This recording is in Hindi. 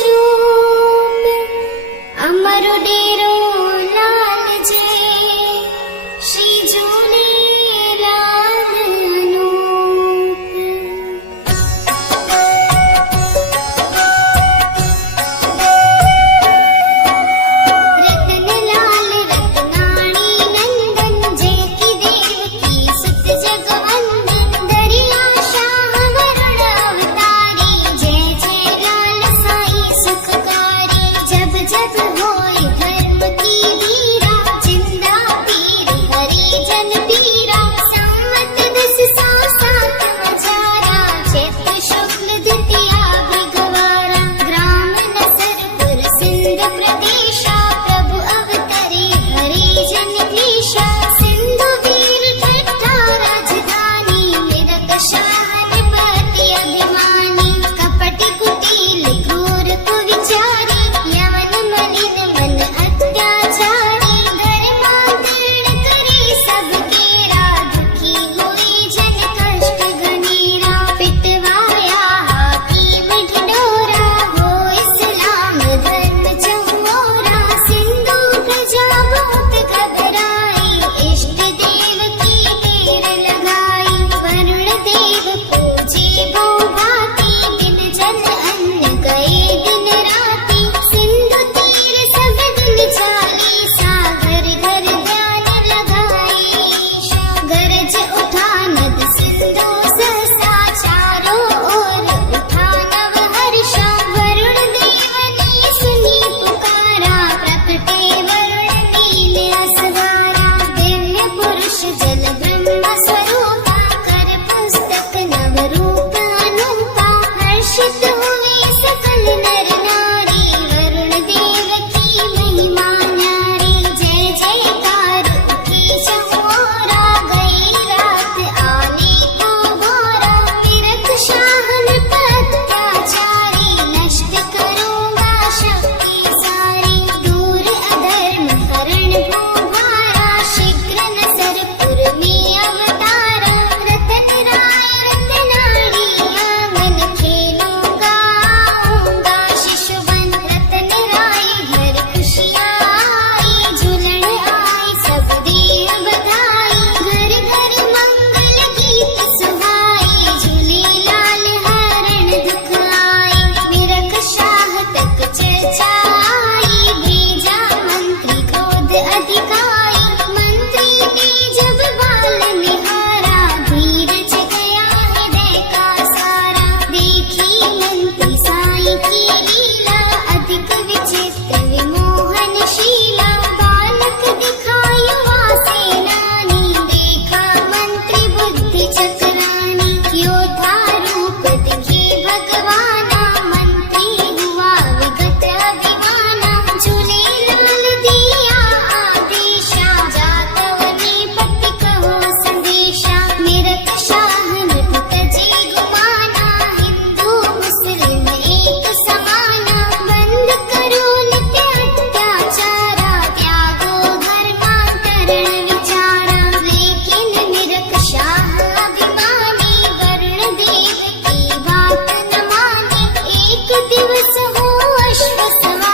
स्वरूप अमर डेरो लाल जय श्री झूलेलाल अनूप। रतनलाल रतनाणी नंदन जय की देव की सुत जगवंदन दरिया शाह वरुण अवतारी जय जय लाल साई सुखकारी। जब जब होए धर्म की वीरा जिंदा पीर हरिजन पीरा सम्मत 1007 हजारा चैत्र शुक्ल द्वितीया भृगवारा। ग्राम नसरपुर सिंध प्रदेशा प्रभु अवतरे हरिजन देशा। सिंधु वीर ठट्ठा राजधानी मेरठ शाहन पति अभिमानी। कपट कुटिल क्रूर कुविचारी यवन मलिन मन अत्याचारी। धर्मांतरण करे सब केरा दुखी हुई जन कष्ट घनेरा। पिटवाया हाकीम ढिंढोरा हो इस्लाम धर्म चमोरा। सिंधु प्रजा बहुत घबराई इष्ट देव की देर लगाई। वरुण देव पूजे बहु भांति बिन जल अन्न गए दिन राति। सिंधु तीर सब दिन चालीसा घर घर ध्यान लगाए ईशा। गरज उठा नद सिंधु सहसा चारों ओर उठा नव हर्षा। वरुण देव ने सुनी पुकारा प्रकटे वरुण नील असवारा। दिव्य पुरुष जल ब्रह्म स्वरूपा कर पुस्तक नव रूप अनूपा। हर्षित हुए सकल नर नारी वरुण देव की महिमा न्यारी। जय जयकार उठी चहुओरा गई रात आने को घोरा। मेरठ शाह नृप अत्याचारी नष्ट करूंगा शक्ति सारी। दूर अधर्म हरण भूभारा शीघ्र नसरपुर में अवतारा। रतन राय रतनाणी आंगन खेलूंगा आऊंगा शिशुबन। रतन राय घर खुशियाँ आई झूलण आई सब देव बधाई। घर घर मंगल गीत सुहाई झूलेलाल हरण दुख आई। मेरठ शाह तक चर्चा आई भेजा मंत्री क्रोध अधिकाई। मंत्री ने जब बाल निहारा धीरज गया हृदय का सारा। देखी मंत्री साई की लीला अधिक विचित्र विमोहनशीला। बालक दिखाई युवा सेनानी देखा मंत्री बुद्धि चक्रानी। योद्धा रूप दिखे भगवाना मंत्री हुआ विगत अभिमाना। झूलेलाल दिया आदेशा जातव ने पति कहो संदेशा। मेरठ शाह नृप तजे गुमाना हिंदू मुस्लिम एक समाना। बंद करो नित्य अत्याचारा त्यागो धर्मांतरण विचारा। लेकिन मेरठ शाह अभिमानी वरुण देव की बात न माने। एक दिवस हो अश्व सवार